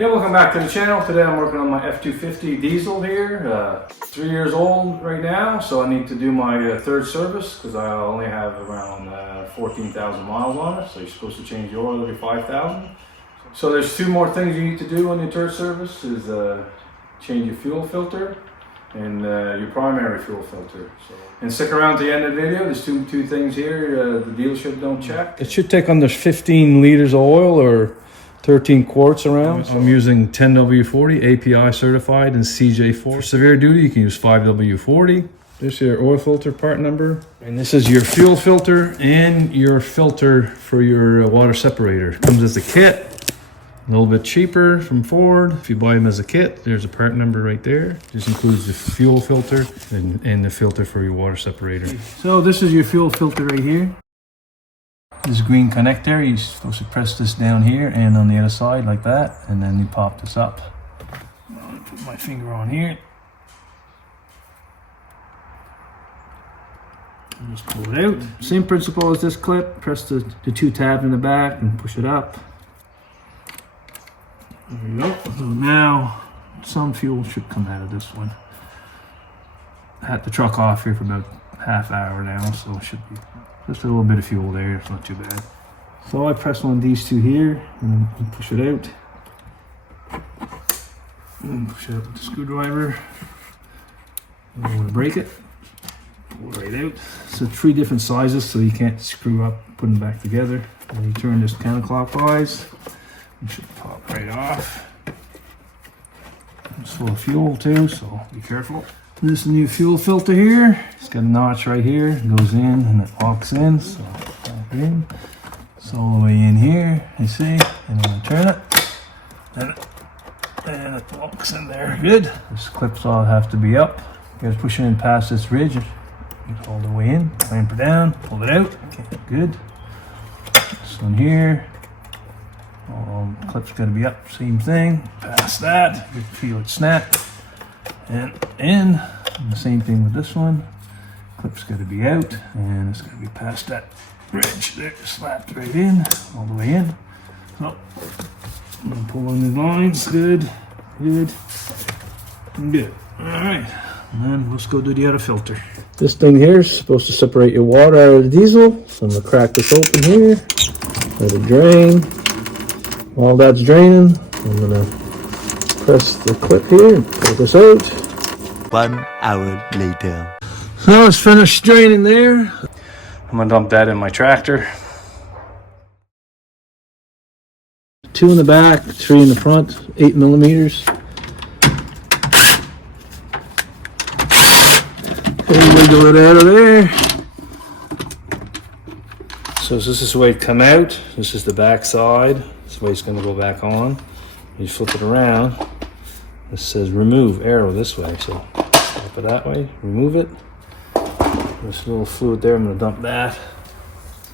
Yeah, welcome back to the channel. Today I'm working on my F250 diesel here. 3 years old right now, so I need to do my third service because I only have around 14,000 miles on it. So you're supposed to change the oil every 5,000. So there's two more things you need to do on your third service is change your fuel filter and your primary fuel filter. And stick around to the end of the video. There's two things here the dealership don't check. It should take under 15 liters of oil or 13 quarts around. I'm using 10W40 API certified and CJ4. For severe duty, you can use 5W40. This is your oil filter part number. And this is your fuel filter and your filter for your water separator. It comes as a kit. A little bit cheaper from Ford. If you buy them as a kit, there's a part number right there. This includes the fuel filter and the filter for your water separator. So this is your fuel filter right here. This green connector, you're supposed to press this down here and on the other side like that, and then you pop this up. I'll put my finger on here. And just pull it out. Same principle as this clip. Press the two tabs in the back and push it up. There you go. So now some fuel should come out of this one. I had the truck off here for about half hour now, so it should be just a little bit of fuel there. It's not too bad. So I press on these two here and then push it out. And push it out with the screwdriver. I don't want to break it. Pull it right out. So 3 different sizes, so you can't screw up, put them back together. And you turn this counterclockwise. It should pop right off. It's full of fuel too, so be careful. This new fuel filter here. It's got a notch right here. It goes in and it locks in. So back in. It's all the way in here, you see. And I'm gonna turn it. And it locks in there. Good. This clips all have to be up. You guys push it in past this ridge. Get all the way in. Clamp it down. Pull it out. Okay, good. This one here. Clip's gotta be up, same thing. Past that, you can feel it snap. And in, and the same thing with this one. Clip's gotta be out, and it's gonna be past that ridge there, slapped right in, all the way in. So, I'm gonna pull on the lines, good, good, and good. All right, and then let's go do the other filter. This thing here is supposed to separate your water out of the diesel. So I'm gonna crack this open here, let it drain. While that's draining, I'm gonna press the clip here and pull this out. 1 hour later. So it's finished draining there. I'm gonna dump that in my tractor. 2 in the back, 3 in the front, 8 millimeters. Okay, wiggle it out of there. So this is the way it come out. This is the back side. This way it's going to go back on. You flip it around. This says remove arrow this way. So flip it that way. Remove it. There's a little fluid there. I'm going to dump that.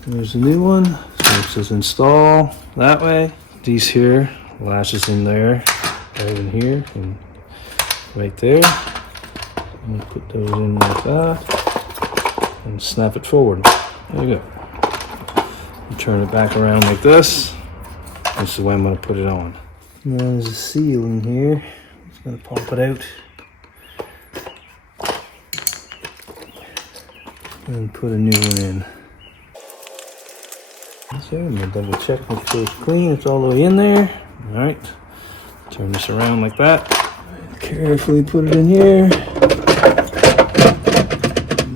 There's a new one. So it says install that way. These here latches in there, right in here, and right there. I'm going to put those in like that and snap it forward. There you go. And turn it back around like this. This is the way I'm going to put it on. Now there's a seal in here. I'm just going to pop it out. And put a new one in. So I'm going to double check, make sure it's clean. It's all the way in there. Alright. Turn this around like that. Carefully put it in here. I'm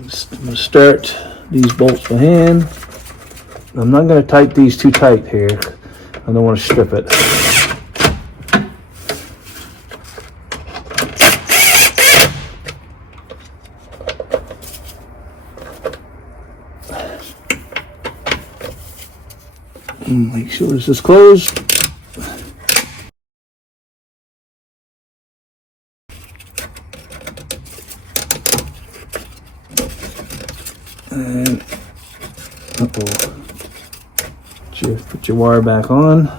going to start these bolts by hand. I'm not going to tighten these too tight here. I don't want to strip it. And make sure this is closed. And put your wire back on.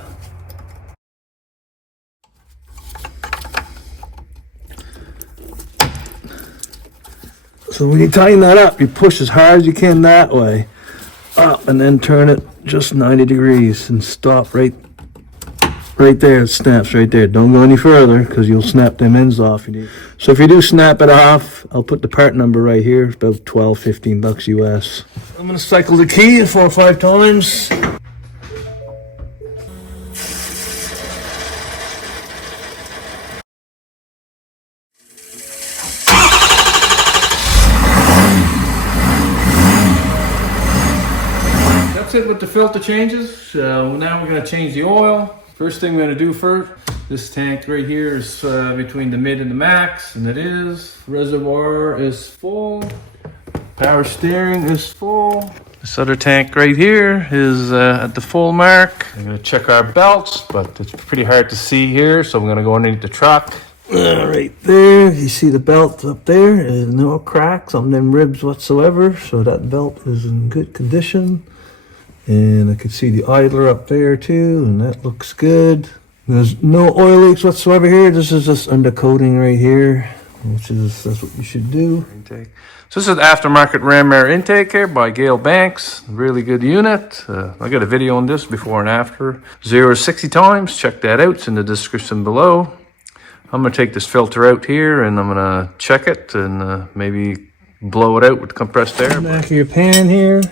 So when you tighten that up, you push as hard as you can that way up and then turn it just 90 degrees and stop right Right there, it snaps right there. Don't go any further because you'll snap them ends off. So if you do snap it off, I'll put the part number right here. It's about 12, 15 bucks US. I'm gonna cycle the key 4 or 5 times. That's it with the filter changes. So now we're gonna change the oil. First thing we're gonna do first, this tank right here is between the mid and the max, and it is. Reservoir is full. Power steering is full. This other tank right here is at the full mark. I'm gonna check our belts, but it's pretty hard to see here, so I'm gonna go underneath the truck. Right there, you see the belt up there. There's no cracks on them ribs whatsoever, so that belt is in good condition. And I can see the idler up there too, and that looks good. There's no oil leaks whatsoever here. This is just undercoating right here, that's what you should do. Intake. So this is aftermarket ram air intake here by Gale Banks. Really good unit. I got a video on this before and after. 0 to 60 times. Check that out. It's in the description below. I'm gonna take this filter out here and I'm gonna check it and maybe blow it out with compressed air. Back of your pan here.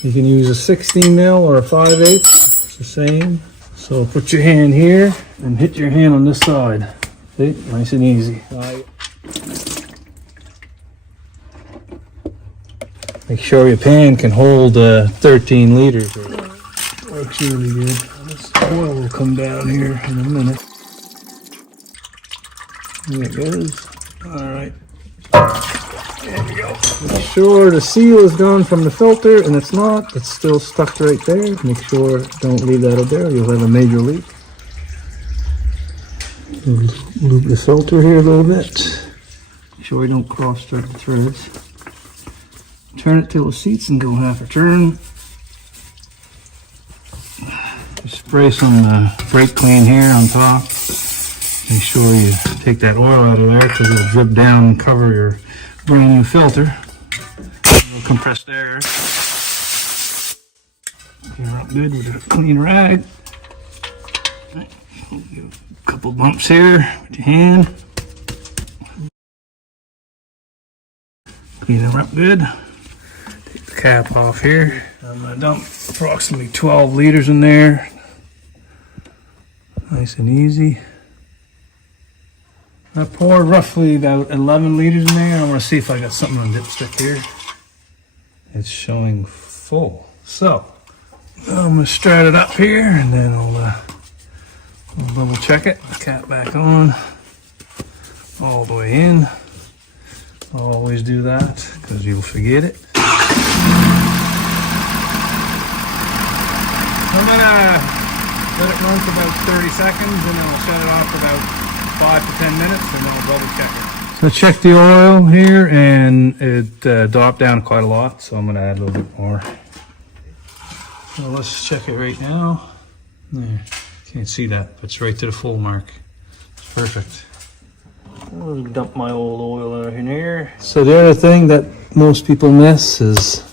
You can use a 16 mil or a 5/8. It's the same. So put your hand here and hit your hand on this side. See, nice and easy. Make sure your pan can hold 13 liters. Works really good. This oil will come down here in a minute. There it goes. All right. There we go. Make sure the seal is gone from the filter, and it's not. It's still stuck right there. Make sure, don't leave that up there. You'll have a major leak. Lube the filter here a little bit. Make sure we don't cross-strike the threads. Turn it till the seats and go half a turn. Just spray some brake clean here on top. Make sure you take that oil out of there because it'll drip down and cover your brand new filter. A little compressed air. Clean up good with a clean rag. Right. A couple bumps here with your hand. Clean it up good. Take the cap off here. I'm going to dump approximately 12 liters in there. Nice and easy. I poured roughly about 11 liters in there. I'm going to see if I got something on dipstick here. It's showing full. So, I'm going to start it up here and then I'll double check it. Cap back on. All the way in. Always do that because you'll forget it. I'm going to let it run for about 30 seconds and then I'll shut it off for about 5 to 10 minutes and then I'll double check it. So check the oil here and it dropped down quite a lot, so I'm going to add a little bit more. So let's check it right now. There, can't see that, but it's right to the full mark. It's perfect. I'll dump my old oil out in here. So the other thing that most people miss is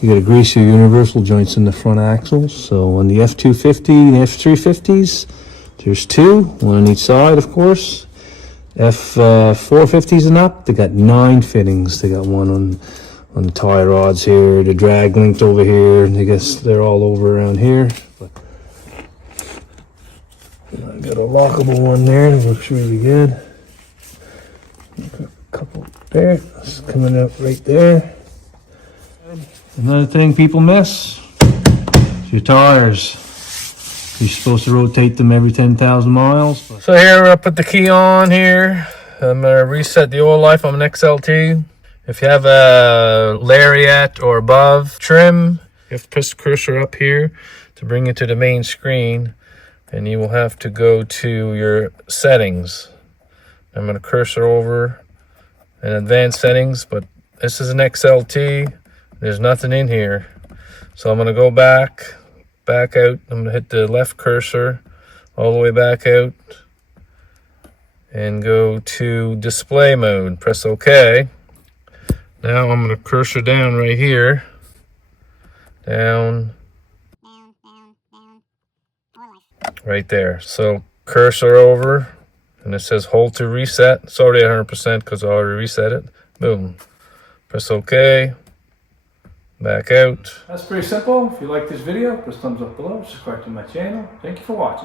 you gotta grease your universal joints in the front axles. So on the F250 and F350s, there's 2, one on each side, of course. F450s and up, they got 9 fittings. They got one on the tie rods here, the drag linked over here, and I guess they're all over around here. But I got a lockable one there that looks really good. A couple there, it's coming out right there. Another thing people miss is your tires. You're supposed to rotate them every 10,000 miles. So here I put the key on here. I'm gonna reset the oil life on an XLT. If you have a Lariat or above trim, you have to press the cursor up here to bring it to the main screen, and you will have to go to your settings. I'm gonna cursor over in advanced settings, but this is an XLT. There's nothing in here. So I'm gonna go back out. I'm gonna hit the left cursor all the way back out and go to display mode. Press OK. Now I'm gonna cursor down right here. Down. right there. So cursor over, and it says hold to reset. It's already 100% because I already reset it. Boom. Press OK. Back out. That's pretty simple. If you like this video, press thumbs up below. Subscribe to my channel. Thank you for watching.